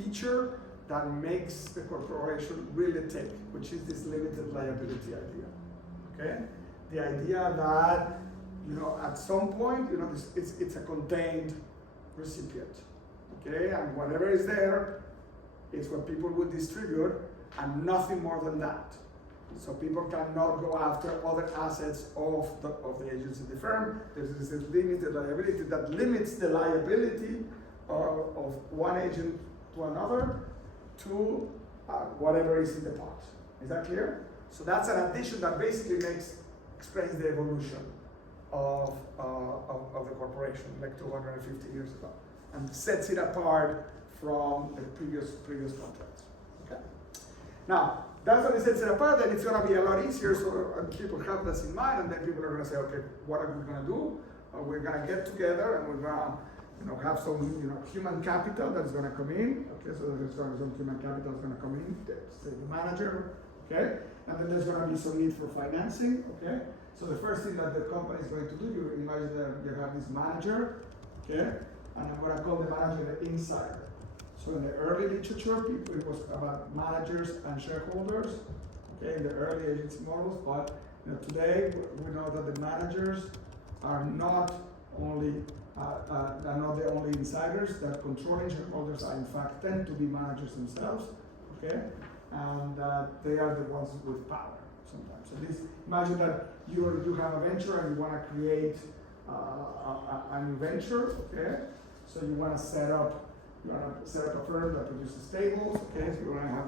feature that makes the corporation really tick, which is this limited liability idea. Okay, the idea that at some point it's a contained recipient. Okay, and whatever is there is what people would distribute, and nothing more than that. So people cannot go after other assets of the agents in the firm. There's this limited liability that limits the liability of one agent to another to whatever is in the pot. Is that clear? So that's an addition that basically explains the evolution of the corporation, like 250 years ago, and sets it apart from the previous contracts. Okay. Now, that's when it sets it apart, then it's going to be a lot easier, so people have this in mind, and then people are going to say, okay, what are we going to do? We're going to get together, and we're going to have some human capital that's going to come in. Okay, so there's going to be some human capital that's going to come in, say the manager, okay? And then there's going to be some need for financing, okay? So the first thing that the company is going to do, you imagine that you have this manager, okay? And I'm going to call the manager the insider. So in the early literature, it was about managers and shareholders, okay, in the early agency models. But today we know that the managers are not only the only insiders. That controlling shareholders are in fact tend to be managers themselves, okay, and they are the ones with power sometimes. So imagine that you have a venture and you want to create a new venture, okay. So you want to set up a firm that produces tables, okay? So you want to have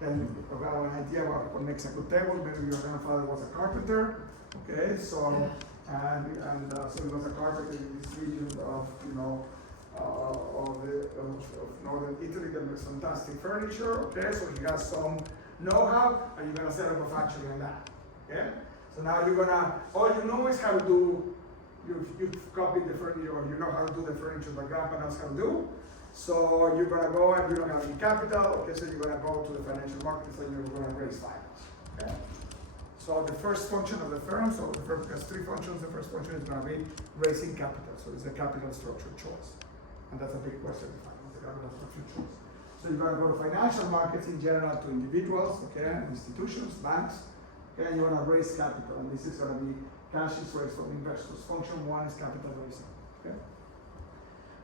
then about an idea about what makes a good table. Maybe your grandfather was a carpenter, okay? So so he was a carpenter in this region of northern Italy that makes fantastic furniture, okay? So he has some know-how, and you're gonna set up a factory on that, okay? So now all you know is how to do. You've copied the furniture, or you know how to do the furniture that grandpa knows how to do. So you're going to go and you don't have any capital, okay, so you're going to go to the financial markets and you're going to raise finance, okay? So the first function of the firm, so the firm has three functions. The first function is going to be raising capital, so it's a capital structure choice. And that's a big question to find, what's the capital structure choice? So you're going to go to financial markets in general, to individuals, okay, institutions, banks, okay, and you want to raise capital, and this is going to be cash is raised from investors. Function one is capital raising, okay?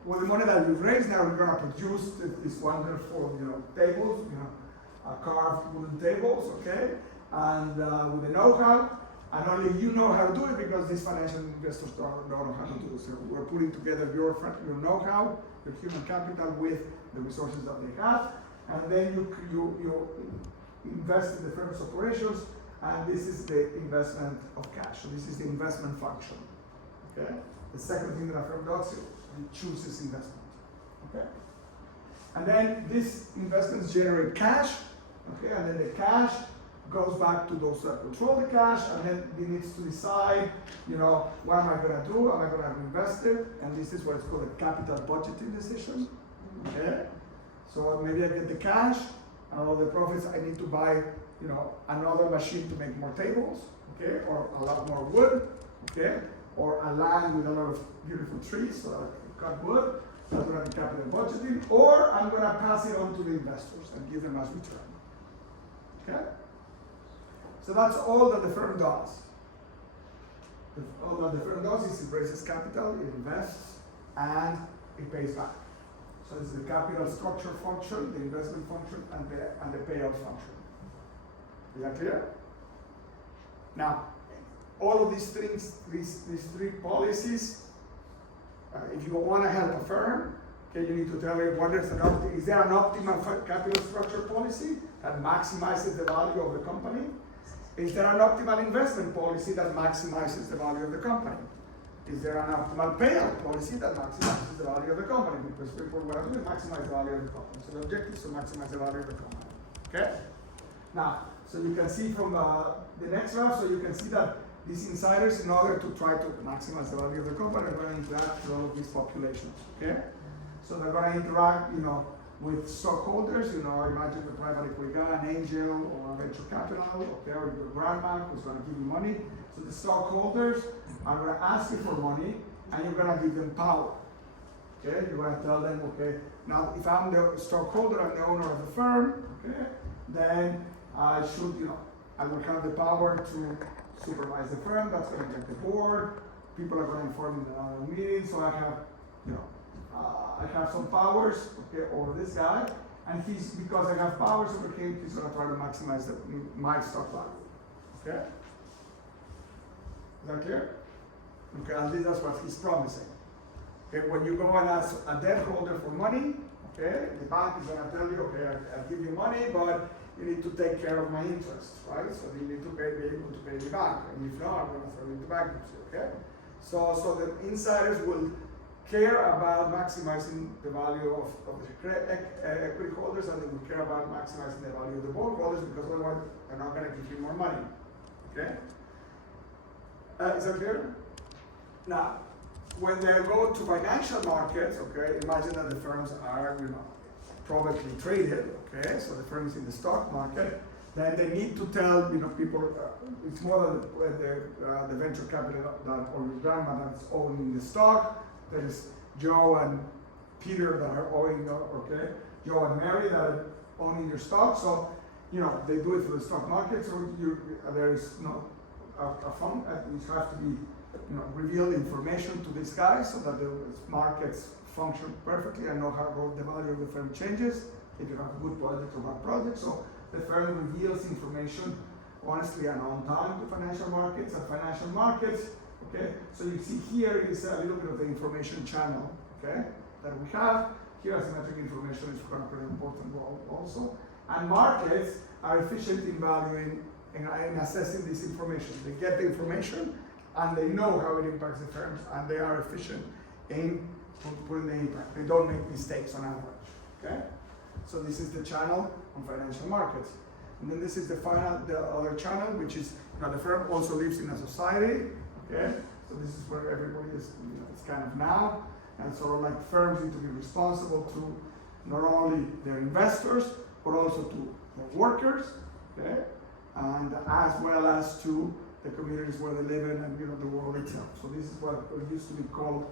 With the money that we've raised, now we're going to produce these wonderful, tables, carved wooden tables, okay? And with the know-how, and only you know how to do it because these financial investors don't know how to do it. So we're putting together your know-how, your human capital with the resources that they have, and then you invest in the firm's operations, and this is the investment of cash. So this is the investment function, okay? The second thing that a firm does is it chooses investment, okay? And then these investments generate cash, okay? And then the cash goes back to those that control the cash, and then he needs to decide, what am I going to do? Am I going to invest it? And this is what is called a capital budgeting decision, okay? So maybe I get the cash, and all the profits, I need to buy, another machine to make more tables, okay? Or a lot more wood, okay? Or a land with a lot of beautiful trees, so I cut wood, that's going to be capital budgeting, or I'm going to pass it on to the investors and give them as return, okay? So that's all that the firm does. All that the firm does is it raises capital, it invests, and it pays back. So it's the capital structure function, the investment function, and the payout function. Is that clear? Now, all of these things, these three policies, if you want to help a firm, okay, you need to tell it is there an optimal capital structure policy that maximizes the value of the company? Is there an optimal investment policy that maximizes the value of the company? Is there an optimal payout policy that maximizes the value of the company? Because people want to do is maximize the value of the company. So the objective is to maximize the value of the company. Okay? Now, so you can see from the next graph, so you can see that these insiders, in order to try to maximize the value of the company, are going to interact with all of these populations. Okay? So they're going to interact, with stockholders, imagine the private equity guy, an angel, or a venture capital, okay, or your grandma who's going to give you money. So the stockholders are going to ask you for money, and you're going to give them power. Okay, you're going to tell them, okay, now if I'm the stockholder, I'm the owner of the firm, okay, then I should, I will have the power to supervise the firm. That's going to get the board. People are going to inform me in another meeting, so I have, I have some powers, okay, over this guy, and because I have powers over him, he's going to try to maximize my stock value. Okay, is that clear? Okay, at least that's what he's promising. Okay, when you go and ask a debt holder for money, okay, the bank is going to tell you, okay, I'll give you money, but you need to take care of my interest, right? So you need to be able to pay me back, and if not, I'm going to throw you into bankruptcy, okay? So the insiders will care about maximizing the value of the equity holders, and they will care about maximizing the value of the bond holders, because otherwise they're not going to give you more money, okay? Is that clear? Now, when they go to financial markets, okay, imagine that the firms are, publicly traded, okay, so the firm is in the stock market, then they need to tell, people, it's more than the venture capital or your grandma that's owning the stock. There's Joe and Peter that are owning, okay, Joe and Mary that are owning your stock. So, they do it through the stock market, so there's a fund, you have to be, reveal information to these guys so that the markets function perfectly and know how the value of the firm changes, if you have a good project or bad project. So the firm reveals information honestly and on time to financial markets. And financial markets, okay, so you see here is a little bit of the information channel, okay, that we have. Here asymmetric information is going to play an important role also. And markets are efficient in valuing and assessing this information. They get the information and they know how it impacts the firms, and they are efficient in putting the impact. They don't make mistakes on average, okay? So this is the channel on financial markets. And then this is the other channel, which is, the firm also lives in a society, okay? So this is where everybody is, it's kind of now. And so like firms need to be responsible to not only their investors, but also to their workers, okay? And as well as to the communities where they live in and the world itself. So this is what used to be called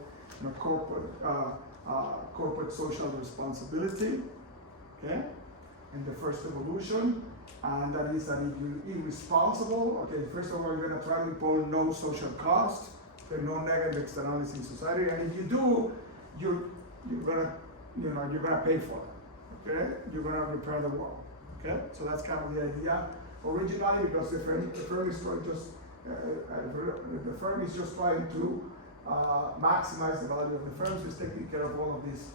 corporate social responsibility, okay, in the first evolution. And that is that if you're irresponsible, okay, first of all, you're going to try to impose no social cost, okay, no negative externalities in society, and if you do, you're gonna pay for it, okay? You're gonna repair the world, okay? So that's kind of the idea. Originally, because the firm is just trying to maximize the value of the firms, is taking care of all of these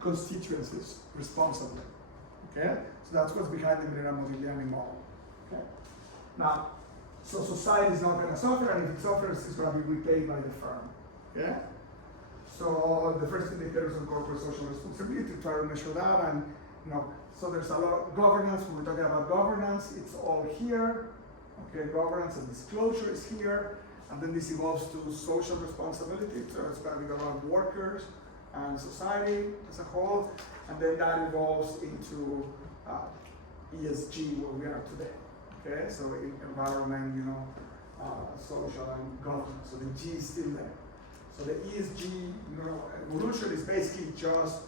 constituencies responsibly. Okay, so that's what's behind the Minera Modigliani model. Okay, now, so society is not going to suffer, and if it suffers, it's going to be repaid by the firm. Okay, so the first indicators on corporate social responsibility, try to measure that, and so there's a lot of governance. When we're talking about governance, it's all here. Okay, governance and disclosure is here, and then this evolves to social responsibility. So it's going to be around workers and society as a whole, and then that evolves into ESG, where we are today. Okay, so environment, social and governance. So the G is still there. So the ESG, evolution is basically just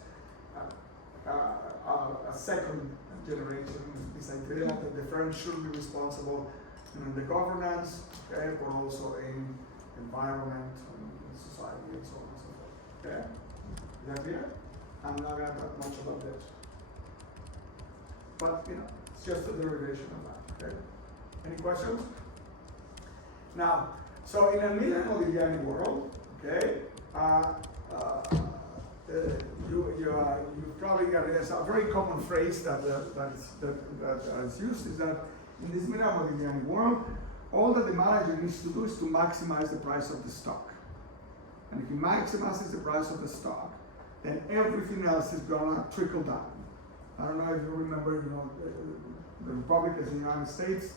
a second generation. This idea that the firm should be responsible in the governance, okay, but also in environment and society and so on and so forth. Okay, is that clear? I'm not going to talk much about that, but it's just a derivation of that. Okay, any questions? Now, so in a Minera Modigliani world, okay, you probably got it. A very common phrase that is used is that in this Minera Modigliani world, all that the manager needs to do is to maximize the price of the stock. And if he maximizes the price of the stock, then everything else is gonna trickle down. I don't know if you remember, the Republicans in the United States,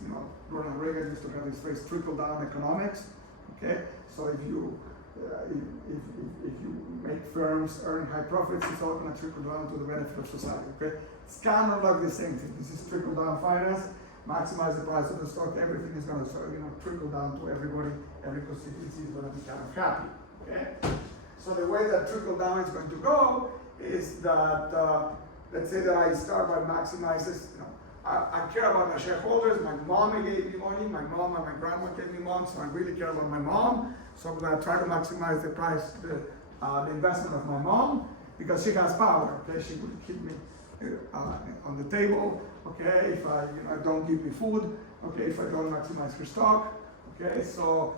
Ronald Reagan used to have this phrase, trickle down economics. Okay, so if you make firms earn high profits, it's all going to trickle down to the benefit of society. Okay, it's kind of like the same thing. This is trickle down finance. Maximize the price of the stock. Everything is going to trickle down to everybody. Every constituency is going to be kind of happy. Okay, So the way that trickle down is going to go is that, let's say that I start by maximizing, I care about my shareholders. My mom gave me money, my mom and my grandma gave me money, so I really care about my mom. So I'm going to try to maximize the price, the investment of my mom, because she has power. Okay, she will keep me on the table. Okay, if I don't give me food. Okay, if I don't maximize her stock. Okay, so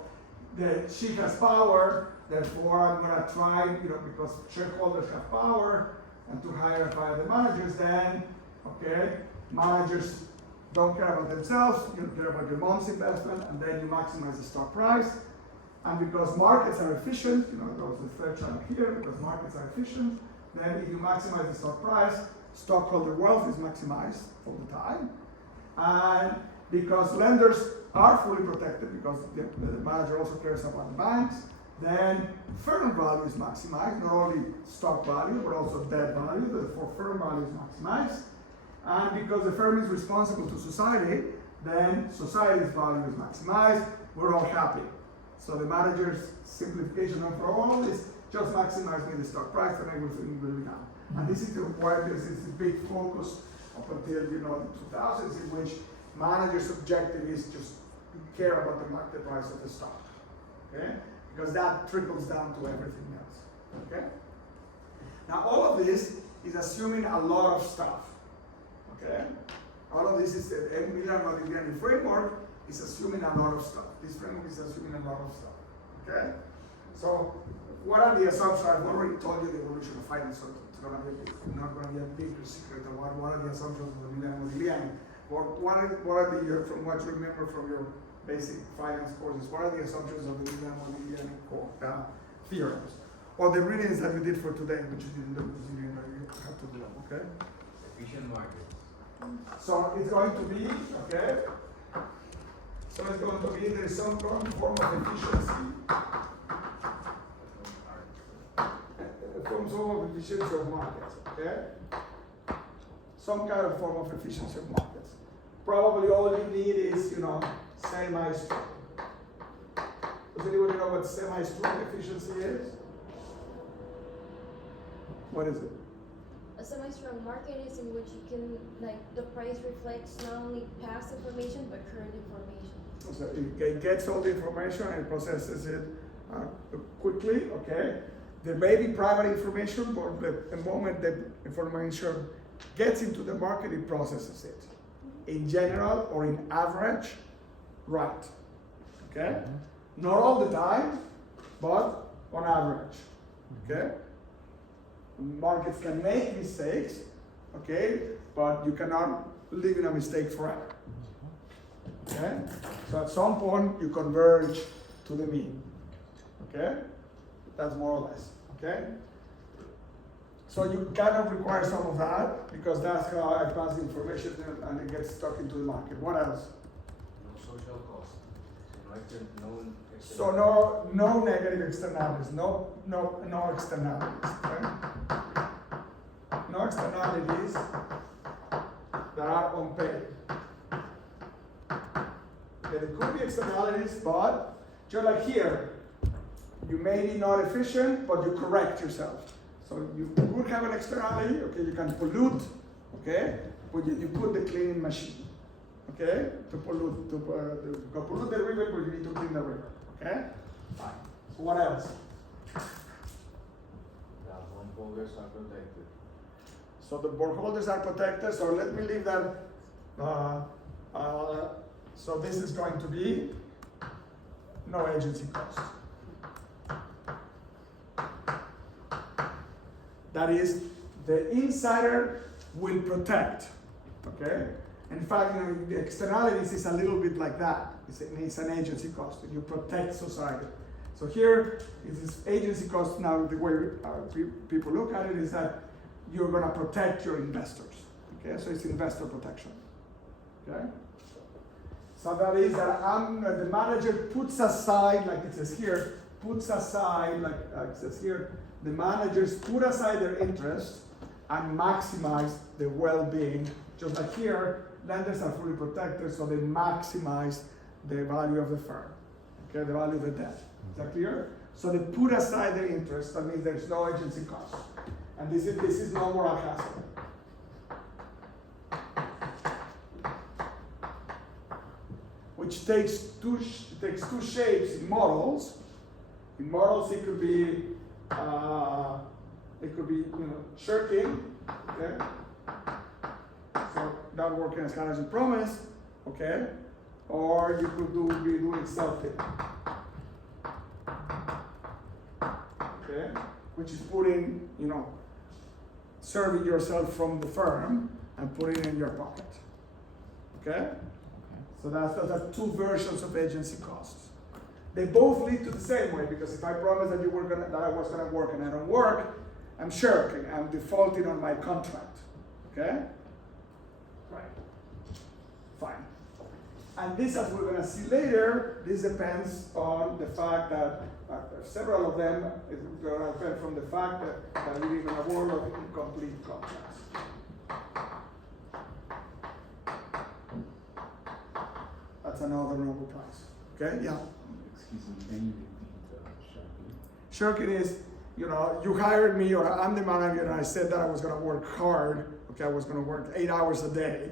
she has power. Therefore, I'm going to try, because shareholders have power, and to hire the managers. Then, okay. Managers don't care about themselves, you care about your mom's investment, and then you maximize the stock price. And because markets are efficient, there was the third channel here, because markets are efficient, then if you maximize the stock price, stockholder wealth is maximized all the time. And because lenders are fully protected, because the manager also cares about the banks, then firm value is maximized, not only stock value, but also debt value, therefore firm value is maximized. And because the firm is responsible to society, then society's value is maximized. We're all happy. So the manager's simplification of all is just maximize me the stock price and everything will be done. And this is why there's this big focus up until the 2000s, in which manager's objective is just to care about the market price of the stock. Okay? Because that trickles down to everything else. Okay? Now all of this is assuming a lot of stuff. Okay? All of this is the Miller-Modigliani framework is assuming a lot of stuff. This framework is assuming a lot of stuff. Okay? So, what are the assumptions? I've already told you the evolution of finance, so it's not going to be a big secret of what are the assumptions of the Miller-Modigliani. What are the, from what you remember from your basic finance courses, what are the assumptions of the Miller-Modigliani theorems? Or the readings that we did for today, which you didn't do, because you have to do them, okay? Efficient markets. So it's going to be, okay? So it's going to be, there is some form of efficiency. From some of efficiency of markets, okay? Some kind of form of efficiency of markets. Probably all you need is, semi-strong. Does anybody know what semi-strong efficiency is? What is it? A semi-strong market is in which you can, the price reflects not only past information, but current information. So it gets all the information and processes it quickly, okay? There may be private information, but the moment the information gets into the market, it processes it. In general or in average, right, okay? Not all the time, but on average, okay? Markets can make mistakes, okay, but you cannot live in a mistake forever. Okay? So at some point you converge to the mean. Okay? That's more or less. Okay? So you kind of require some of that because that's how I pass the information and it gets stuck into the market. What else? No social cost. So no negative externalities, no externalities, okay? No externalities that are unpaid. Okay, there could be externalities, but just like here, you may be not efficient, but you correct yourself. So you could have an externality, okay, you can pollute, okay, but you put the cleaning machine. Okay, to pollute the river, but you need to clean the river. Okay, fine. So what else? The bondholders are protected. So the bondholders are protected. So let me leave that. So this is going to be no agency cost. That is, the insider will protect. Okay. In fact, the externalities is a little bit like that. It's an agency cost. You protect society. So here is this agency cost. Now, the way people look at it is that you're going to protect your investors. Okay, so it's investor protection. Okay. So that is that the manager puts aside, like it says here, puts aside, like it says here, the managers put aside their interest and maximize the well-being. Just like here, lenders are fully protected, so they maximize the value of the firm, okay, the value of the debt. Is that clear? So they put aside their interest, that means there's no agency cost. And this is no moral hazard. Which takes two shapes in models. In models, it could be shirking, okay? So not working as hard as you promised, okay? Or you could be doing self-pity, okay? Which is putting, serving yourself from the firm and putting it in your pocket, okay? So that's two versions of agency costs. They both lead to the same way, because if I promise that I was gonna work and I don't work, I'm shirking, I'm defaulting on my contract. Okay? Right. Fine. And this, as we're gonna see later, this depends on the fact that several of them is gonna depend from the fact that we live in a world of incomplete contracts. That's another Nobel Prize. Okay? Yeah. Excuse me, can you repeat shortly? Shirking is, you hired me, or I'm the manager, and I said that I was gonna work hard. Okay, I was gonna work 8 hours a day,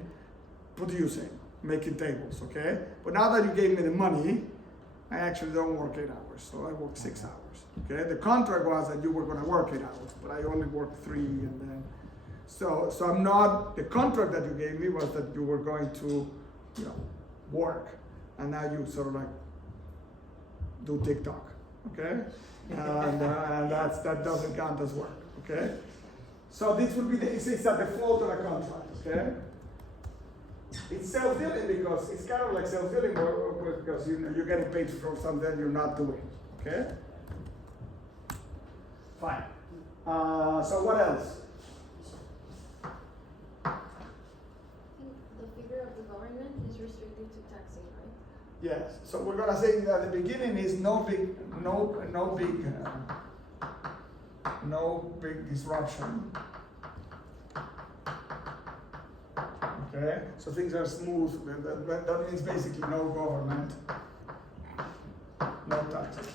producing, making tables. Okay, but now that you gave me the money, I actually don't work 8 hours, so I work 6 hours. Okay, the contract was that you were gonna work 8 hours, but I only worked 3, and then, so I'm not. The contract that you gave me was that you were going to, work, and now you sort of like do TikTok, okay? And that doesn't count as work, okay? So this would be it's a default on a contract, okay? It's self-dealing because it's kind of like self-dealing because you're getting paid for something you're not doing, okay? Fine. So what else? I think the figure of the government is restricted to taxing, right? Yes. So we're gonna say that the beginning is no big disruption. Okay. So things are smooth. That means basically no government, no taxes.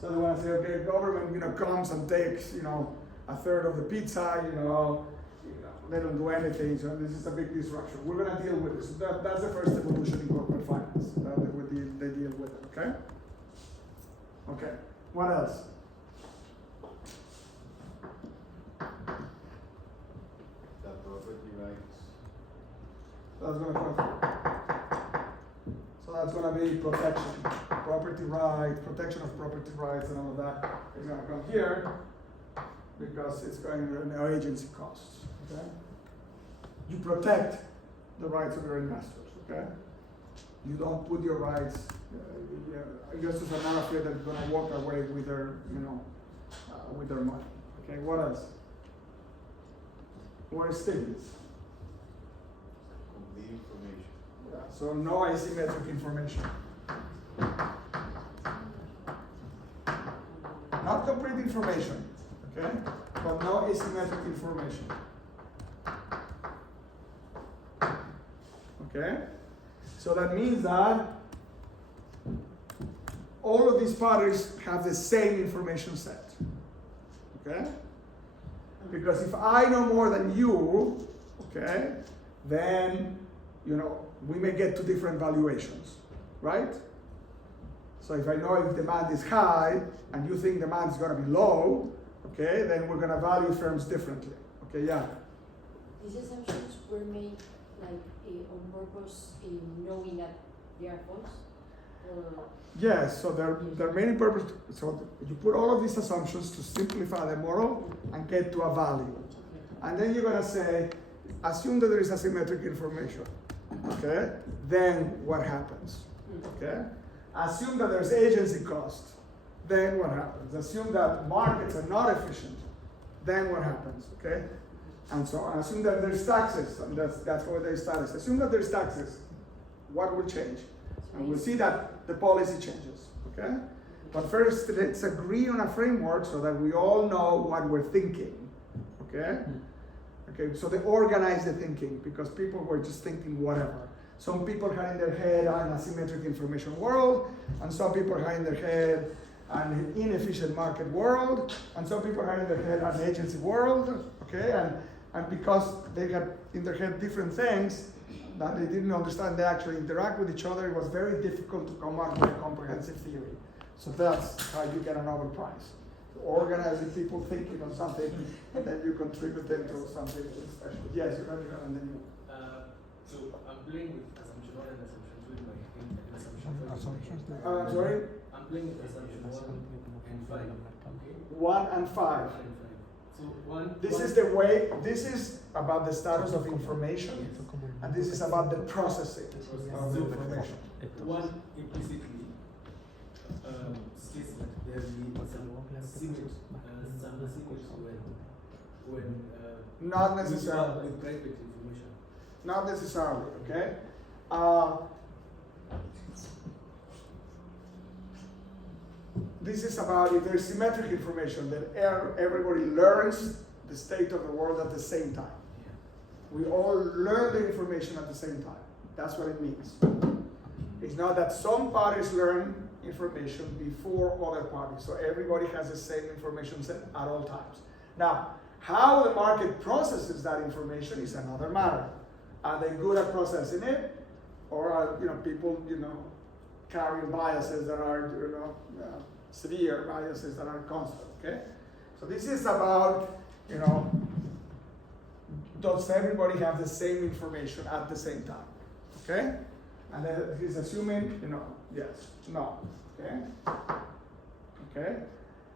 So they want to say, okay, government, comes and takes, a third of the pizza, they don't do anything, so this is a big disruption. We're going to deal with this. That's the first evolution in corporate finance. They deal with it, okay? Okay, what else? The property rights. That's going to come. So that's going to be protection. Property rights, protection of property rights and all of that is going to come here because it's going to no agency costs. Okay? You protect the rights of your investors, okay? You don't put your rights, investors are not afraid that you're gonna walk away with their, with their money. Okay, what else? What is stimulus? Complete information. Yeah, so no asymmetric information. Not complete information, okay? But no asymmetric information. Okay? So that means that all of these parties have the same information set. Okay? Because if I know more than you, okay, then, we may get to different valuations, right? So if I know if demand is high and you think demand is going to be low, okay, then we're going to value firms differently. Okay, yeah? These assumptions were made on purpose, knowing that they are false? Or Yes, so their main purpose, so you put all of these assumptions to simplify the model and get to a value. And then you're gonna say, assume that there is asymmetric information, okay? Then what happens, okay? Assume that there's agency cost, then what happens? Assume that markets are not efficient, then what happens, okay? And so on. Assume that there's taxes, and that's where they start. Assume that there's taxes, what will change? And we'll see that the policy changes, okay? But first, let's agree on a framework so that we all know what we're thinking, okay? Okay, so they organize the thinking because people were just thinking whatever. Some people had in their head an asymmetric information world, and some people had in their head an inefficient market world, and some people had in their head an agency world, okay? And because they had in their head different things that they didn't understand, they actually interact with each other, it was very difficult to come up with a comprehensive theory. So that's how you get a Nobel Prize. Organizing people thinking on something, and then you contribute them to something special. Yes, you're right, and then you. So I'm playing with assumption 1 and assumption 2 in my in assumption 5. I'm sorry? I'm playing with assumption 1 and 5. Okay? 1 and 5. 1 and 5. So This is about the status of information, and this is about the processing of the information. One implicitly states that there will be some asymmetry when Not necessarily. with private information. Not necessarily, okay? This is about if there's symmetric information, that everybody learns the state of the world at the same time. We all learn the information at the same time. That's what it means. It's not that some parties learn information before other parties, so everybody has the same information set at all times. Now, how the market processes that information is another matter. Are they good at processing it, or are people carrying biases that are severe biases that are constant? Okay, so this is about does everybody have the same information at the same time? Okay, and then he's assuming yes, no. Okay, okay.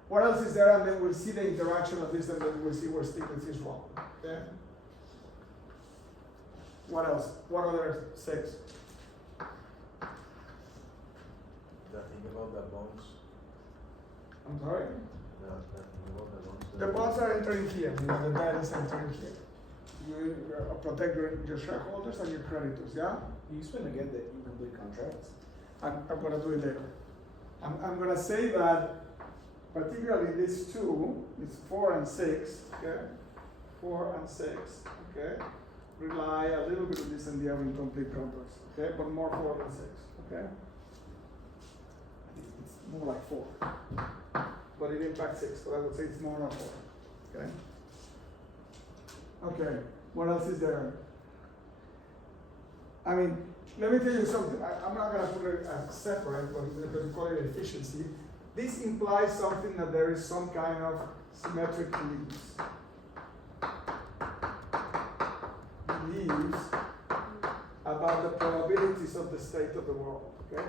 What else is there? And then we'll see the interaction of this, and then we'll see where Stevens is wrong. Okay. What else? What other 6? The thing about the bonds. I'm sorry? The thing about the bonds. The bonds are entering here. The debt is entering here. You protect your shareholders and your creditors, yeah? You explain again the incomplete contracts? I'm going to do it later. I'm going to say that particularly these two, it's 4 and 6, okay? 4 and 6, okay? Rely a little bit on this and the other incomplete contracts, okay? But more 4 than 6, okay? It's more like 4. But it impacts 6, so I would say it's more than 4, okay? Okay, what else is there? I mean, let me tell you something. I'm not going to put it as separate, but because we call it efficiency. This implies something that there is some kind of symmetric beliefs. Beliefs about the probabilities of the state of the world, okay?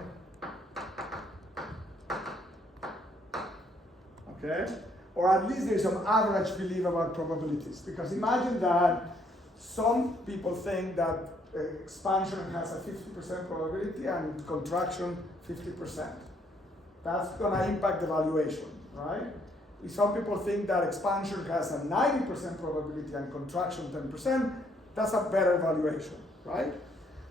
Okay? Or at least there's some average belief about probabilities. Because imagine that some people think that expansion has a 50% probability and contraction 50%. That's going to impact the valuation, right? Some people think that expansion has a 90% probability and contraction 10%. That's a better valuation, right?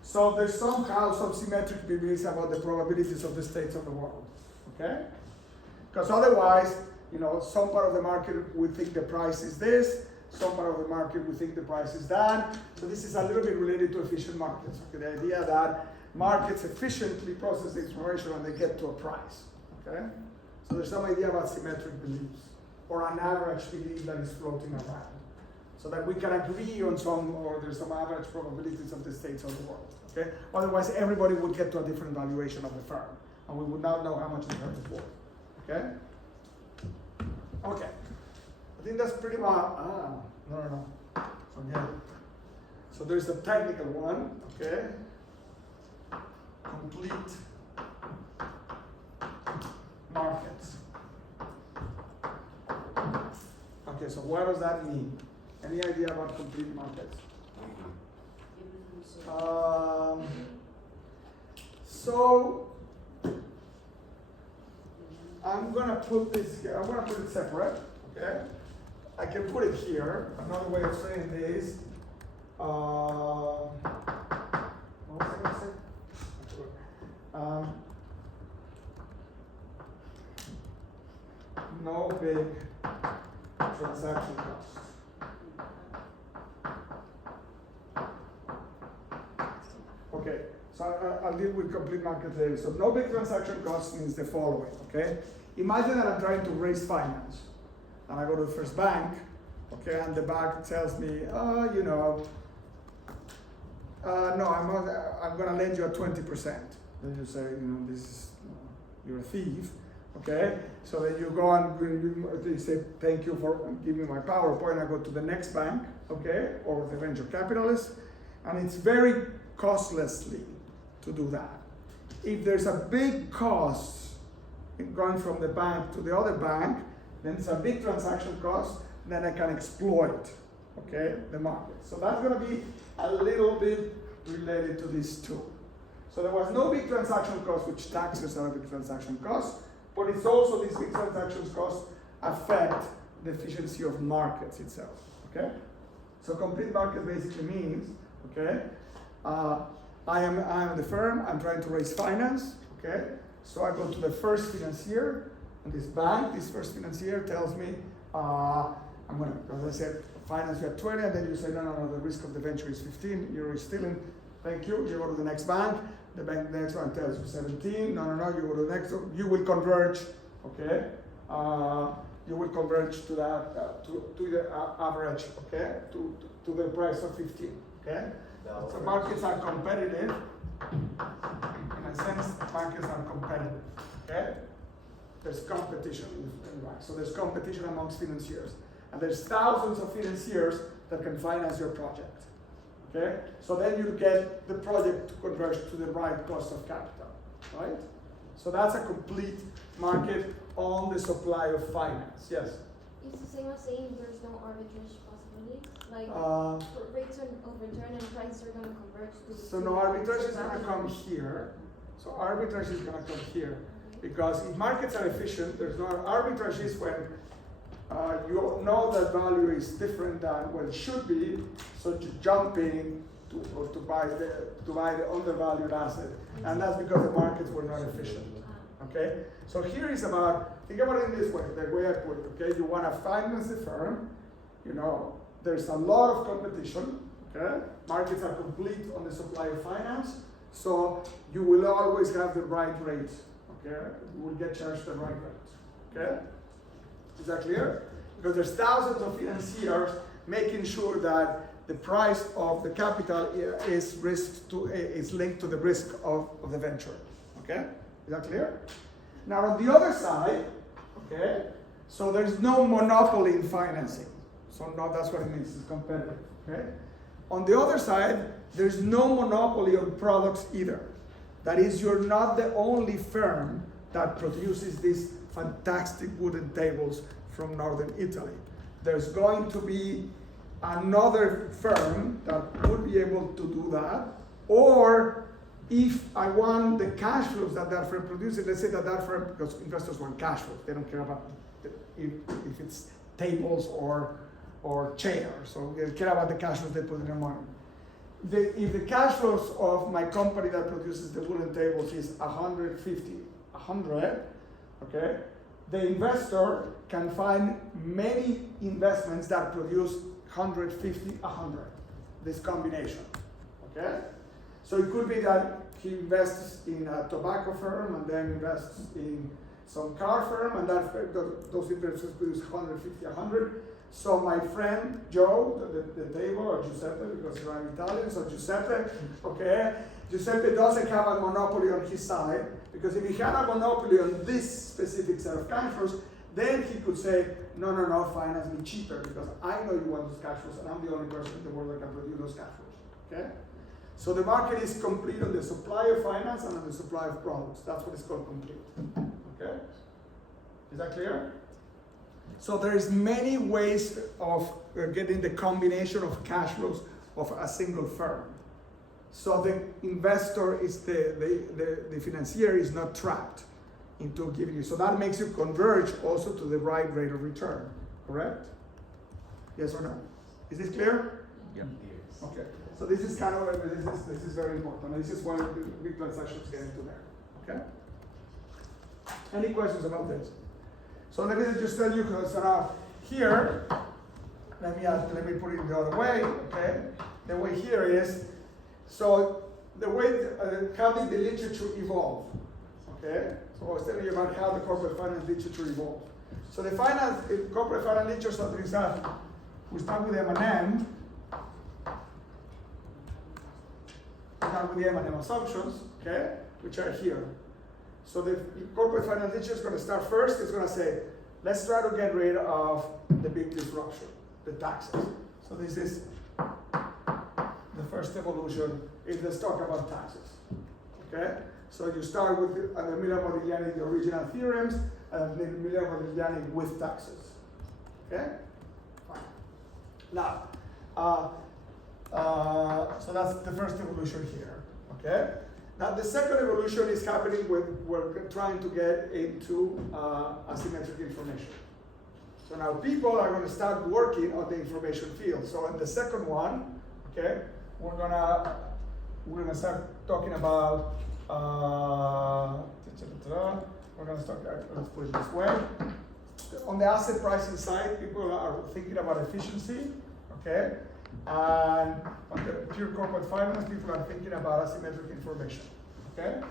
So there's somehow some symmetric beliefs about the probabilities of the states of the world, okay? Because otherwise, some part of the market will think the price is this, some part of the market will think the price is that. So this is a little bit related to efficient markets. Okay? The idea that markets efficiently process the information and they get to a price. Okay? So there's some idea about symmetric beliefs or an average belief that is floating around. So that we can agree on or there's some average probabilities of the states of the world. Okay? Otherwise, everybody would get to a different valuation of the firm, and we would not know how much the firm is worth. Okay? Okay. I think that's pretty much. No. Forget it. So there's the technical one. Okay? Complete markets. Okay, so what does that mean? Any idea about complete markets? So I'm gonna put this here. I'm gonna put it separate. Okay, I can put it here. Another way of saying this. What was I gonna say? No big transaction costs. Okay, So I'll deal with complete market later. So no big transaction cost means the following, okay? Imagine that I'm trying to raise finance, and I go to the first bank, okay, and the bank tells me, no, I'm gonna lend you at 20%. Then you say, this is, you're a thief, okay? So then you go and you say, thank you for giving me my PowerPoint. I go to the next bank, okay, or the venture capitalist, and it's very costlessly to do that. If there's a big cost in going from the bank to the other bank, then it's a big transaction cost, then I can exploit, okay, the market. So that's gonna be a little bit related to these two. So there was no big transaction cost, which taxes are a big transaction cost, but it's also these big transaction costs affect the efficiency of markets itself, okay? So complete market basically means, okay, I am the firm, I'm trying to raise finance, okay? So I go to the first financier, and this first financier tells me, I'm gonna, as I said, finance you at 20, and then you say, no, the risk of the venture is 15, you're stealing, thank you, you go to the next bank, the next one tells you 17, no, you go to the next, you will converge, okay? You will converge to that, to the average, okay? To the price of 15, okay? So markets are competitive. In a sense, markets are competitive, okay? There's competition in banks. So there's competition amongst financiers. And there's thousands of financiers that can finance your project, okay? So then you get the project to converge to the right cost of capital, right? So that's a complete market on the supply of finance, yes? It's the same as saying there's no arbitrage possibility. Like rates of return and prices are gonna converge to. So no, arbitrage is gonna come here. So arbitrage is gonna come here. Because if markets are efficient, there's no arbitrage is when you know that value is different than what it should be, so you jump in to buy the undervalued asset, and that's because the markets were not efficient. Okay, so here is about, think about it in this way, the way I put it. Okay, you want to finance the firm, there's a lot of competition. Okay, markets are complete on the supply of finance, so you will always have the right rate. Okay, you will get charged the right rate. Okay, is that clear? Because there's thousands of financiers making sure that the price of the capital is linked to the risk of the venture. Okay, is that clear? Now on the other side, okay, so there's no monopoly in financing. So no, that's what it means. It's competitive. Okay. On the other side, there's no monopoly on products either. That is, you're not the only firm that produces these fantastic wooden tables from northern Italy. There's going to be another firm that would be able to do that, or if I want the cash flows that firm produces, let's say that firm, because investors want cash flows, they don't care about if it's tables or chairs, so they care about the cash flows they put in their money. If the cash flows of my company that produces the wooden tables is 100, okay, the investor can find many investments that produce 150, 100, this combination, okay? So it could be that he invests in a tobacco firm and then invests in some car firm, and those investors produce 150, 100. So my friend Joe, the table, or Giuseppe, because you're Italian, so Giuseppe, okay? Giuseppe doesn't have a monopoly on his side, because if he had a monopoly on this specific set of cash flows, then he could say, no, finance me cheaper, because I know you want those cash flows, and I'm the only person in the world that can produce those cash flows, okay? So the market is complete on the supply of finance and on the supply of products. That's what is called complete, okay? Is that clear? So there's many ways of getting the combination of cash flows of a single firm. So the investor is the financier is not trapped into giving you. So that makes you converge also to the right rate of return, correct? Yes or no? Is this clear? Yeah. Okay. So this is kind of, this is very important. This is why the big transactions get into there, okay? Any questions about this? So let me just tell you, so here, let me put it the other way, okay? The way here is, so the way, how did the literature evolve? Okay, so I was telling you about how the corporate finance literature evolved. So the corporate finance literature, so there is we start with M&M. We start with the M&M assumptions, okay, which are here. So the corporate finance literature is going to start first. It's going to say, let's try to get rid of the big disruption, the taxes. So this is the first evolution. Let's talk about taxes, okay? So you start with Miller-Modigliani, the original theorems, and then Miller-Modigliani with taxes, okay? Fine. Now, so that's the first evolution here, okay? Now the second evolution is happening when we're trying to get into asymmetric information. So now people are going to start working on the information field. So in the second one, okay, we're gonna start talking about we're gonna start. Let's put it this way. On the asset pricing side, people are thinking about efficiency, okay, and on the pure corporate finance, people are thinking about asymmetric information, okay.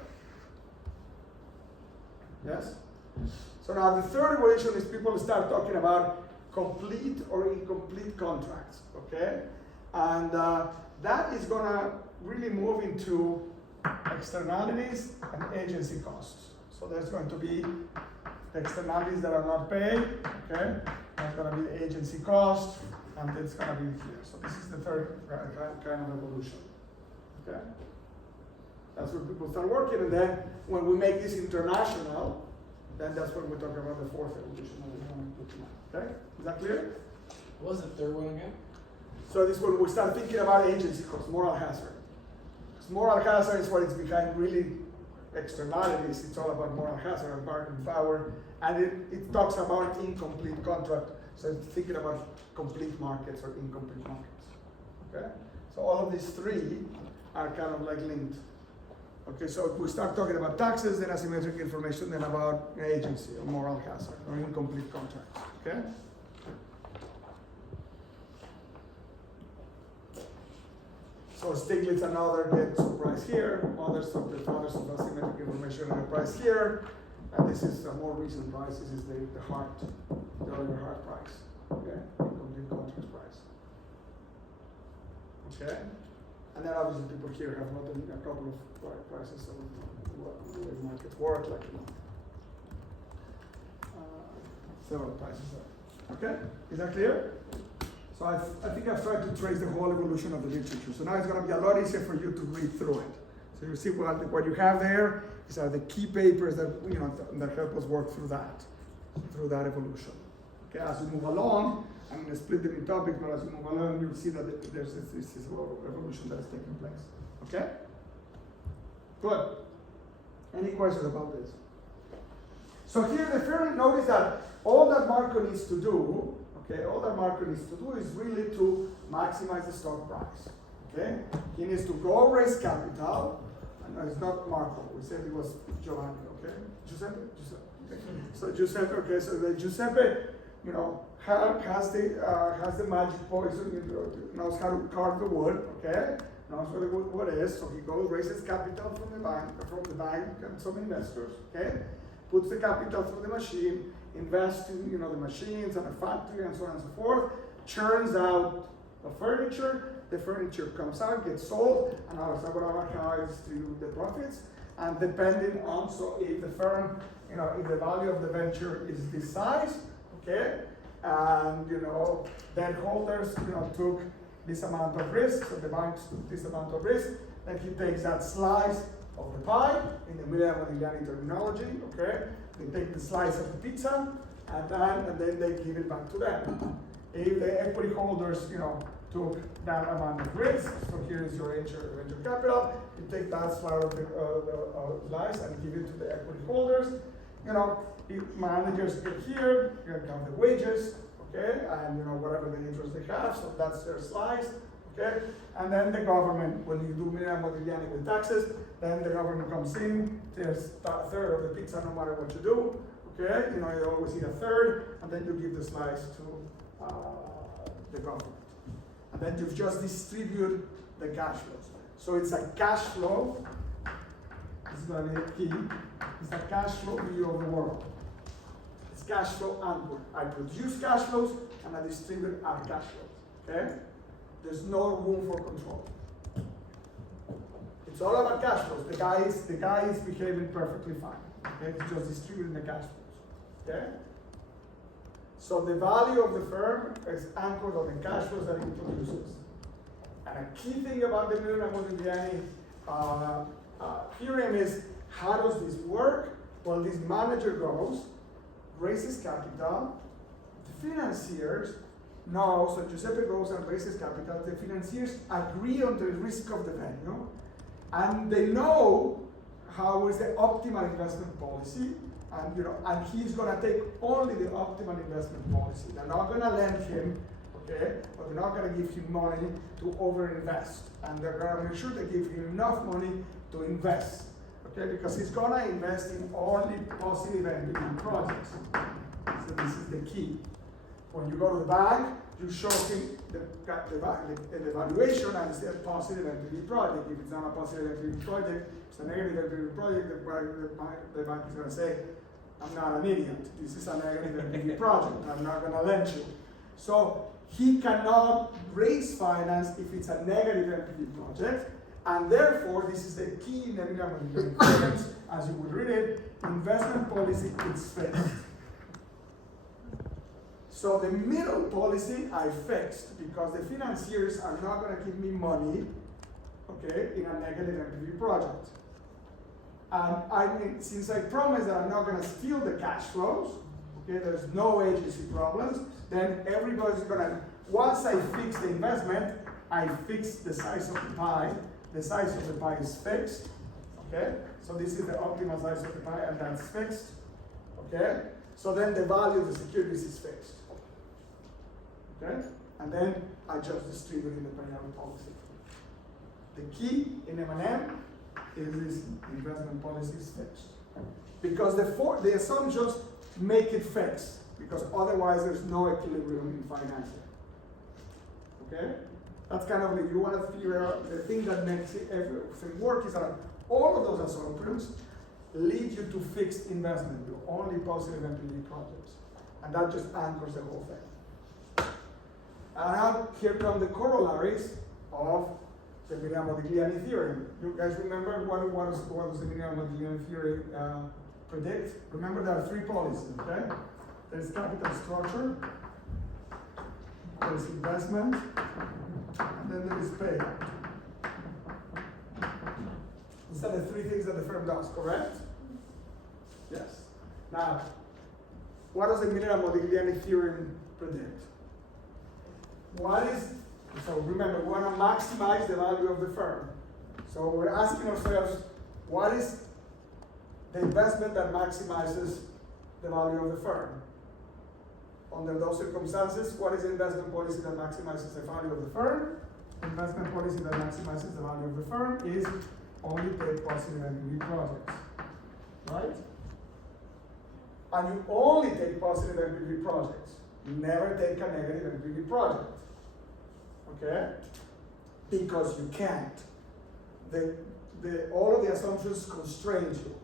Yes. So now the third evolution is people start talking about complete or incomplete contracts, okay? And that is gonna really move into externalities and agency costs. So there's going to be externalities that are not paid, okay? There's gonna be the agency cost, and it's gonna be here. So this is the third kind of evolution, okay? That's where people start working, and then when we make this international, then that's when we talk about the fourth evolution that we want to put tonight. Okay? Is that clear? What was the third one again? So this is when we start thinking about agency costs, moral hazard. Because moral hazard is what it's behind really externalities. It's all about moral hazard and bargaining power. And it talks about incomplete contract. So it's thinking about complete markets or incomplete markets. Okay? So all of these three are kind of like linked. Okay, so if we start talking about taxes, then asymmetric information, then about agency or moral hazard or incomplete contracts. Okay? So Stiglitz and others get some price here, others of asymmetric information and a price here, and this is a more recent price. This is the Oliver Hart price. Okay, incomplete contract price. Okay. And then obviously people here have not a couple of prices of what the market work, like several prices there. Okay, is that clear? So I think I've tried to trace the whole evolution of the literature. So now it's going to be a lot easier for you to read through it. So you see what you have there is are the key papers that that help us work through that evolution. Okay, as we move along, I'm going to split them in topics, but as you move along, you'll see that there's this revolution that is taking place. Okay? Good. Any questions about this? So here the firm, notice that all that Marco needs to do, okay, all that Marco needs to do is really to maximize the stock price. Okay? He needs to go raise capital, and it's not Marco, we said it was Giovanni, okay? Giuseppe? Okay. So Giuseppe, okay, so the Giuseppe, has the magic poison, knows how to carve the wood, okay? Knows what the wood is, so he goes, raises capital from the bank and some investors, okay? Puts the capital through the machine, invests in the machines and the factory and so on and so forth, churns out the furniture comes out, gets sold, and how I distribute the profits. And depending on, so if the firm, if the value of the venture is this size, okay, and debt holders, took this amount of risk, so the banks took this amount of risk, then he takes that slice of the pie in the Miller-Modigliani terminology, okay? They take the slice of the pizza, and then they give it back to them. If the equity holders, took that amount of risk, so here is your venture capital, you take that slice of the slice and give it to the equity holders. If managers get here, you're gonna count the wages, okay, and whatever the interest they have, so that's their slice, okay? And then the government, when you do Modigliani with taxes, then the government comes in, there's a third of the pizza no matter what you do, okay? You always eat a third, and then you give the slice to the government. And then you've just distributed the cash flows. So it's a cash flow. This is going to be the key. It's a cash flow view of the world. It's cash flow anchored. I produce cash flows and I distribute our cash flows. Okay? There's no room for control. It's all about cash flows. The guy is behaving perfectly fine. Okay? He's just distributing the cash flows. Okay? So the value of the firm is anchored on the cash flows that it produces. And a key thing about the Miller-Modigliani theorem is, how does this work? Well, this manager goes, raises capital, the financiers know, so Giuseppe goes and raises capital, the financiers agree on the risk of the venue, and they know how is the optimal investment policy, and he's gonna take only the optimal investment policy. They're not gonna lend him, okay, but they're not gonna give him money to overinvest, and they're gonna make sure they give him enough money to invest, okay, because he's gonna invest in only positive NPV projects. So this is the key. When you go to the bank, you show him the valuation and it's a positive NPV project. If it's not a positive NPV project, it's a negative NPV project, the bank is gonna say, I'm not an idiot. This is a negative NPV project. I'm not gonna lend you. So he cannot raise finance if it's a negative NPV project, and therefore this is the key in the Miller-Modigliani as you would read it, investment policy is fixed. So the middle policy I fixed because the financiers are not gonna give me money, okay, in a negative NPV project. And since I promised that I'm not gonna steal the cash flows, okay, there's no agency problems, then everybody's gonna, once I fix the investment, I fix the size of the pie. The size of the pie is fixed, okay? So this is the optimal size of the pie, and that's fixed, okay? So then the value of the securities is fixed, okay? And then I just distribute in the payout policy. The key in M&M is this investment policy is fixed. Because the assumptions make it fixed, because otherwise there's no equilibrium in financing, okay? That's kind of, if you want to figure out the thing that makes everything work, is that all of those assumptions lead you to fixed investment, to only positive NPV projects. And that just anchors the whole thing. And now here come the corollaries of the Miller-Modigliani theorem. You guys remember what does the Miller-Modigliani theory predict? Remember there are three policies, okay? There's capital structure, there's investment, and then there is payout. These are the three things that the firm does, correct? Yes. Now, what does the Miller-Modigliani theorem predict? So remember, we want to maximize the value of the firm. So we're asking ourselves, what is the investment that maximizes the value of the firm? Under those circumstances, what is the investment policy that maximizes the value of the firm? The investment policy that maximizes the value of the firm is only take positive NPV projects, right? And you only take positive NPV projects. You never take a negative NPV project, okay? Because you can't. All of the assumptions constrain you,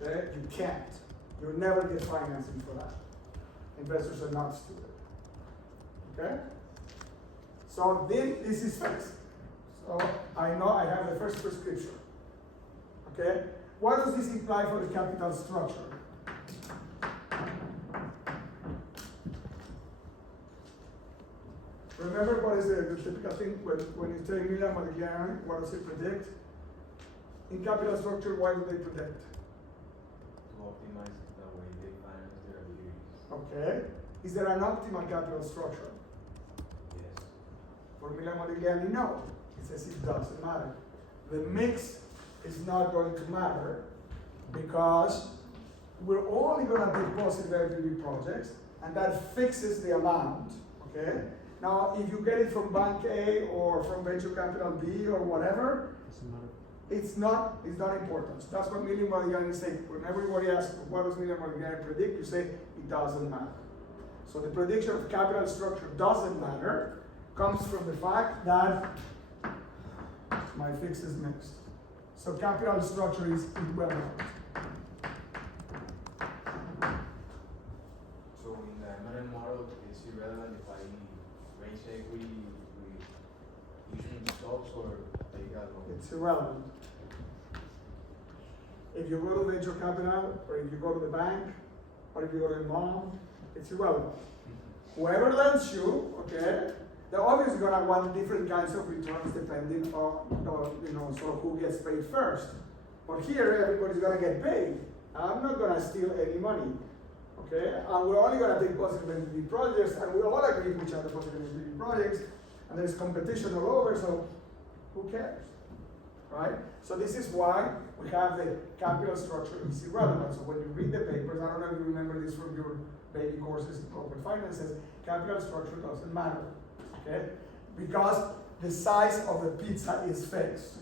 okay? You can't. You'll never get financing for that. Investors are not stupid, okay? So this is fixed. So I know I have the first prescription, okay? What does this imply for the capital structure? Remember what is the typical thing when you say Miller-Modigliani, what does it predict? In capital structure, what do they predict? To optimize the way they finance their activities. Okay. Is there an optimal capital structure? Yes. For Miller-Modigliani, no. It says it doesn't matter. The mix is not going to matter because we're only going to do positive NPV projects, and that fixes the amount, okay? Now, if you get it from Bank A or from Venture Capital B or whatever, it's not important. So that's what Miller-Modigliani is saying. When everybody asks, what does Miller-Modigliani predict? You say, it doesn't matter. So the prediction of capital structure doesn't matter, comes from the fact that My fixed is mixed. So capital structure is irrelevant. So in the M&M model, it's irrelevant if I raise equity with issuing stocks or take a loan. It's irrelevant. If you go to venture capital, or if you go to the bank, or if you go to the mall, it's irrelevant. Whoever lends you, okay, they're obviously gonna want different kinds of returns depending on you know, sort of who gets paid first. But here, everybody's gonna get paid. I'm not gonna steal any money, okay? And we're only gonna take positive NPV projects, and we all agree which are the positive NPV projects, and there's competition all over, so who cares, right? So this is why we have the capital structure is irrelevant. So when you read the papers, I don't know if you remember this from your baby courses in corporate finances, capital structure doesn't matter, okay? Because the size of the pizza is fixed.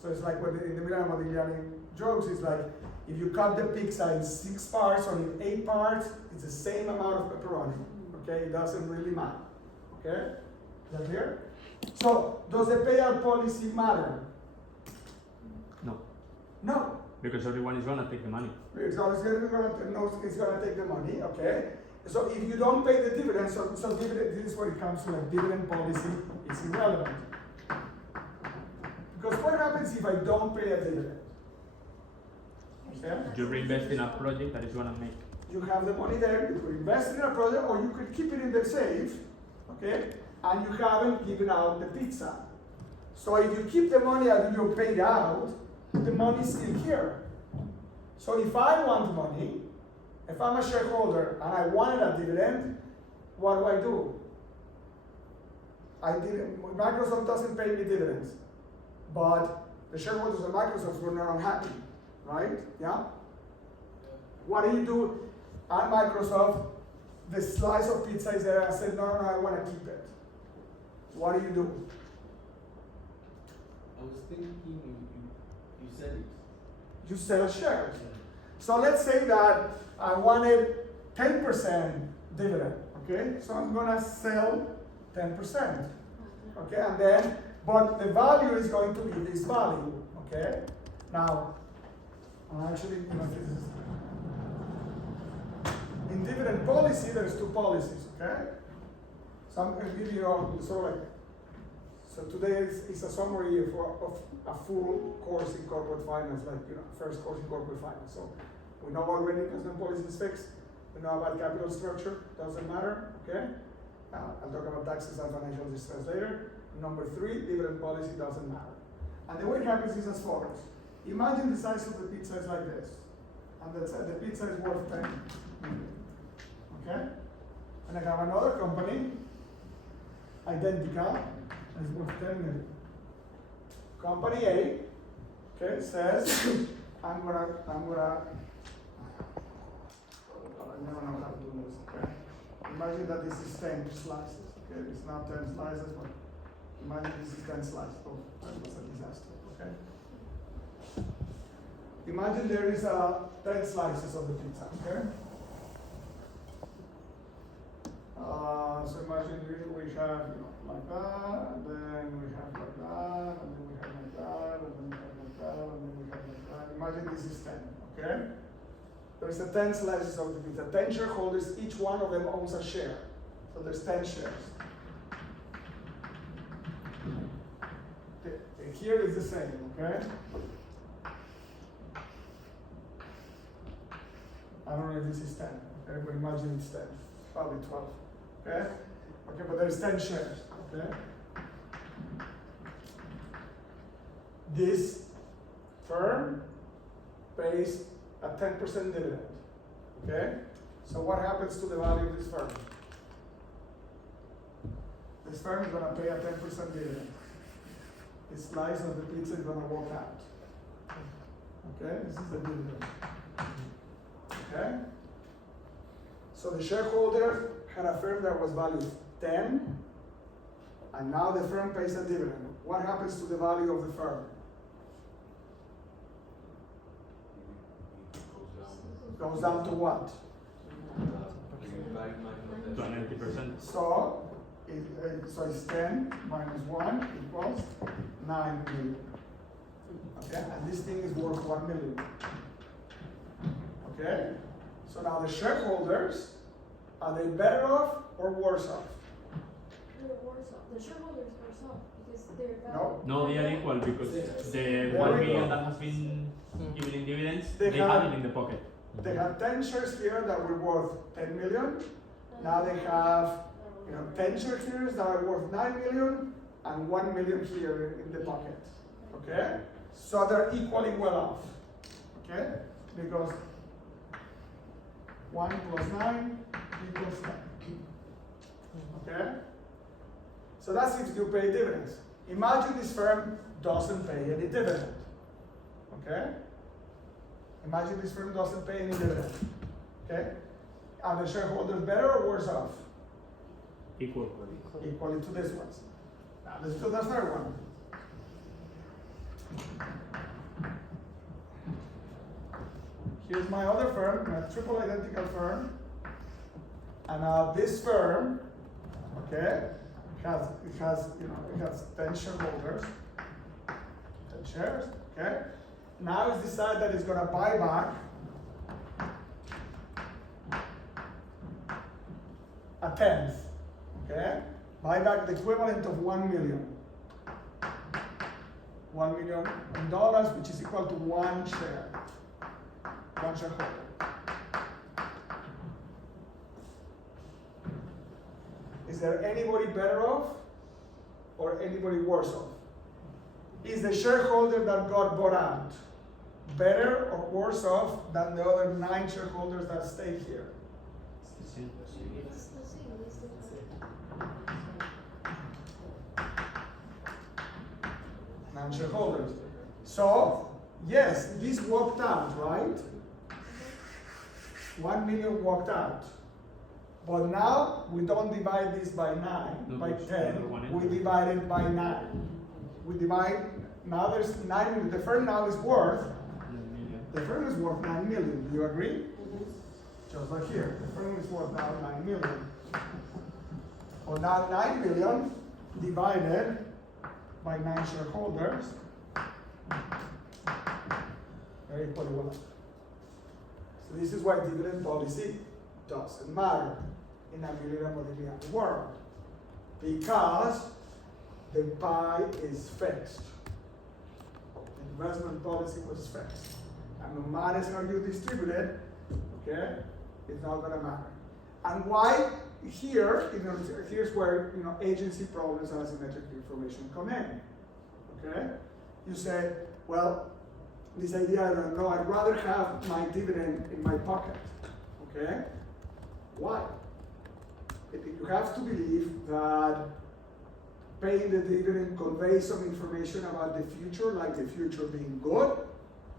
So it's like when in the Milano Modigliani jokes, it's like if you cut the pizza in 6 parts or in 8 parts, it's the same amount of pepperoni, okay? It doesn't really matter, okay? Is that clear? So does the payout policy matter? No, No. because everyone is gonna take the money. It's gonna take the money, okay? So if you don't pay the dividend, so dividend, this is where it comes to like dividend policy is irrelevant. Because what happens if I don't pay a dividend? Okay? You reinvest in a project that is gonna make. You have the money there, you could invest in a project or you could keep it in the safe, okay? And you haven't given out the pizza. So if you keep the money and you're paid out, the money's still here. So if I want money, if I'm a shareholder and I wanted a dividend, what do? Microsoft doesn't pay me dividends, but the shareholders of Microsoft were not unhappy, right? Yeah? What do? At Microsoft, the slice of pizza is there. I said, no, I want to keep it. What do? I was thinking you said it. You sell shares. So let's say that I wanted 10% dividend, okay? So I'm gonna sell 10%, okay? And then, but the value is going to be this value, okay? Now, actually, you know, this is, in dividend policy, there's 2 policies, okay? So I'm gonna give you sort of like, so today is a summary of a full course in corporate finance, like, you know, first course in corporate finance. So we know already investment policy is fixed. We know about capital structure, doesn't matter, okay? I'll talk about taxes and financial distress later. Number 3, dividend policy doesn't matter. And the way it happens is as follows. Imagine the size of the pizza is like this. And the pizza is worth 10 million, okay? And I have another company, identical, is worth 10 million. Company A, okay, says, I never know how to do this, okay? Imagine that this is 10 slices, okay? It's not 10 slices, but imagine this is 10 slices. Oh, that was a disaster, okay? Imagine there is 10 slices of the pizza, okay? So imagine we have, you know, like that, and then we have like that, and then we have like that, and then we have like that, and then we have like that. Imagine this is 10, okay? There's 10 slices of the pizza. 10 shareholders, each one of them owns a share. So there's 10 shares. Here is the same, okay? I don't know if this is 10, okay? But imagine it's 10, probably 12, okay? Okay, but there's 10 shares, okay? This firm pays a 10% dividend, okay? So what happens to the value of this firm? This firm is gonna pay a 10% dividend. The slice of the pizza is gonna walk out. Okay, this is the dividend. Okay? So the shareholder had a firm that was valued 10, and now the firm pays a dividend. What happens to the value of the firm? Goes down to what? To 90%. So so it's 10 minus 1 equals 9 million. Okay, and this thing is worth 1 million. Okay, so now the shareholders, are they better off or worse off? They're worse off. The shareholders are worse off because they're No. No, they are equal because the 1 million that has been given in dividends, They they have- have it in the pocket. They have 10 shares here that were worth 10 million. Now they have, 10 shares here that are worth 9 million and 1 million here in the pocket. Okay? So they're equally well off. Okay? Because 1 plus 9 equals 10. Okay? So that's if you pay dividends. Imagine this firm doesn't pay any dividend. Okay? Imagine this firm doesn't pay any dividend. Okay? Are the shareholders better or worse off? Equal. Equally to this one. Now let's do the third one. Here's my other firm, a triple identical firm. And now this firm, okay, it has 10 shareholders, 10 shares, okay? Now it's decided that it's gonna buy back a tenth, okay? Buy back the equivalent of 1 million. $1 million, which is equal to 1 share, 1 shareholder. Is there anybody better off or anybody worse off? Is the shareholder that got bought out better or worse off than the other 9 shareholders that stay here? It's the same. It's the same. 9 shareholders. So, yes, this walked out, right? 1 million walked out. But now we don't divide this by 9, No, by there's 10, another one we entry. divide it by 9. We divide, now there's 9 million, the firm now is worth, 9 million. the firm is worth 9 million, do you agree? Just like here, the firm is worth now 9 million. Well, now 9 million divided by 9 shareholders, very equally well. So this is why dividend policy doesn't matter in a Modigliani world, because the pie is fixed. The investment policy was fixed. And no matter how you distribute it, okay, it's not gonna matter. And why here, here's where agency problems and asymmetric information come in. Okay? You say, well, this idea that no, I'd rather have my dividend in my pocket. Okay? Why? You have to believe that paying the dividend conveys some information about the future, like the future being good,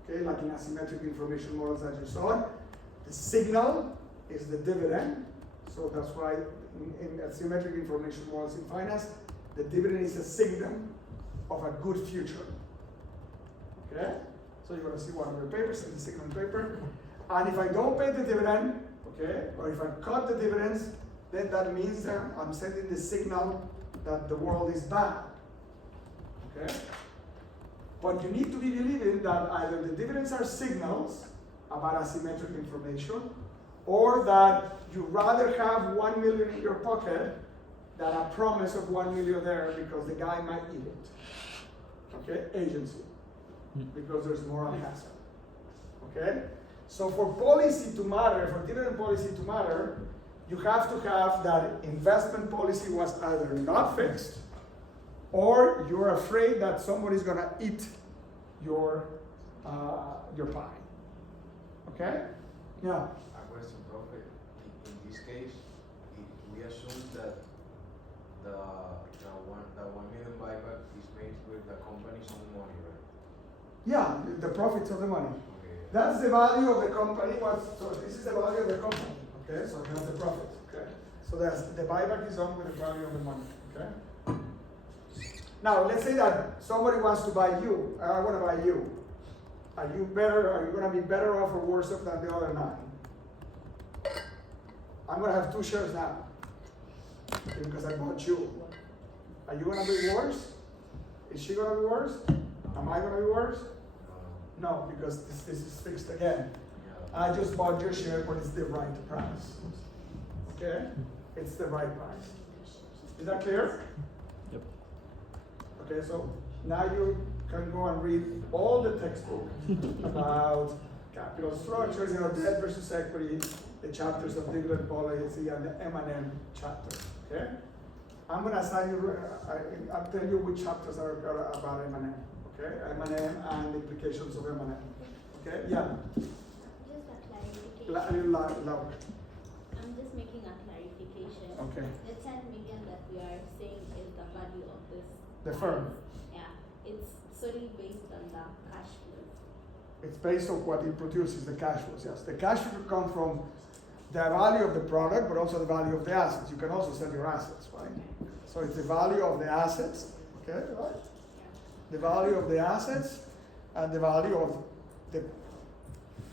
okay, like in asymmetric information models that you saw. The signal is the dividend, so that's why in asymmetric information models in finance, the dividend is a signal of a good future. Okay? So you're gonna see one of your papers and the signal paper. And if I don't pay the dividend, okay, or if I cut the dividends, then that means that I'm sending the signal that the world is bad. Okay? But you need to be believing that either the dividends are signals about asymmetric information, or that you rather have 1 million in your pocket than a promise of 1 million there because the guy might eat it. Okay? Agency. Because there's moral hazard. Okay? So for policy to matter, for dividend policy to matter, you have to have that investment policy was either not fixed, or you're afraid that somebody's gonna eat your pie. Okay? Yeah. A question, Prophet. In this case, if we assume that the 1 million buyback is made with the company's own money, right? Yeah, the profits of the money. Okay. That's the value of the company. So this is the value of the company. Okay, so that's the profit. Okay, so that's the buyback is done with the value of the money. Okay. Now let's say that somebody wants to buy you. I want to buy you. Are you better? Are you going to be better off or worse off than the other 9? I'm going to have 2 shares now. because I bought you. Are you gonna be worse? Is she gonna be worse? Am I gonna be worse? No, because this is fixed again. I just bought your share, but it's the right price. Okay? It's the right price. Is that clear? Yep. Okay, so now you can go and read all the textbook about capital structures, debt versus equity, the chapters of dividend policy, and the M&M chapter. Okay? I'm gonna assign you, I'll tell you which chapters are about M&M. Okay? M&M and the implications of M&M. Okay? Yeah. Just a clarification. Loud. I'm just making a clarification. Okay. The 10 million that we are saying is the value of this. The firm. Yeah, it's solely based on the cash flows. It's based on what it produces, the cash flows, yes. The cash flow come from the value of the product, but also the value of the assets. You can also sell your assets, right? So it's the value of the assets, okay, right? The value of the assets and the value of the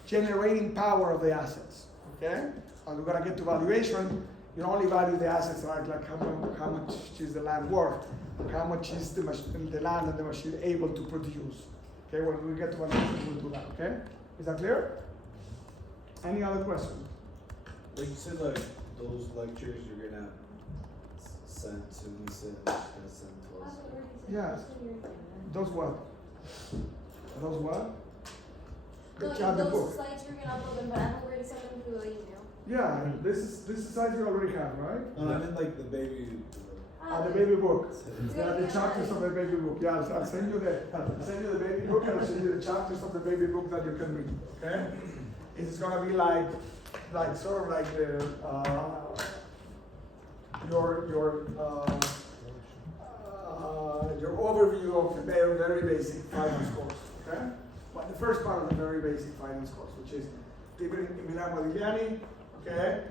generating power of the assets, okay? And we're gonna get to valuation. You only value the assets like how much is the land worth, how much is the land and the machine able to produce. Okay, when we get to valuation, we'll do that, okay? Is that clear? Any other questions? Like you said, like those lectures you're gonna send to Lisa and she's gonna send to us. Yeah. Those what? Those what? The No, chapter book. those slides you're gonna upload them, but I'm already sending them through the email. Yeah, this is the size you already have, right? No, I meant like the baby. The baby book. It's Yeah, gonna the be chapters of the baby book. Yeah, I'll send you the baby book and I'll send you the chapters of the baby book that you can read. Okay? It's gonna be like sort of like the your overview of the very basic finance course. Okay? But the first part of the very basic finance course, which is dividend Modigliani, okay?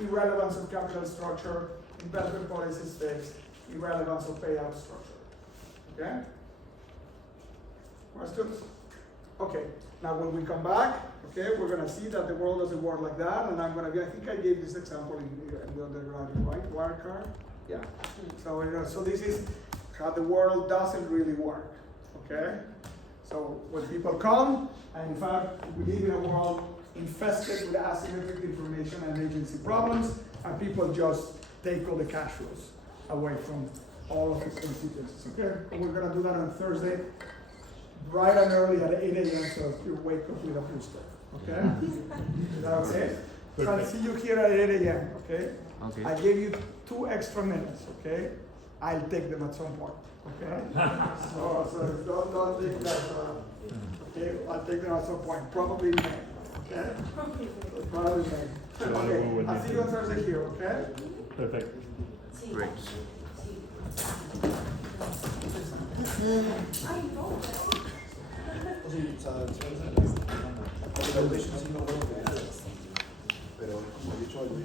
Irrelevance of capital structure, investment policies fixed, irrelevance of payout structure. Okay? Questions? Okay, now when we come back, okay, we're gonna see that the world doesn't work like that, and I think I gave this example in the undergraduate, right? Wire card? Yeah. So this is how the world doesn't really work, okay? So when people come, and in fact, we live in a world infested with asymmetric information and agency problems, and people just take all the cash flows away from all of its constituencies, okay? We're gonna do that on Thursday, bright and early at 8 a.m. so you wake up with a booster, okay? Is that okay? So I'll see you here at 8 a.m., okay? Okay. I gave you 2 extra minutes, okay? I'll take them at some point, okay? so don't take that, okay? I'll take them at some point, probably in May, okay? Probably May. Okay, I'll see you on Thursday here, okay? Perfect. Great. I know. Pero como he dicho,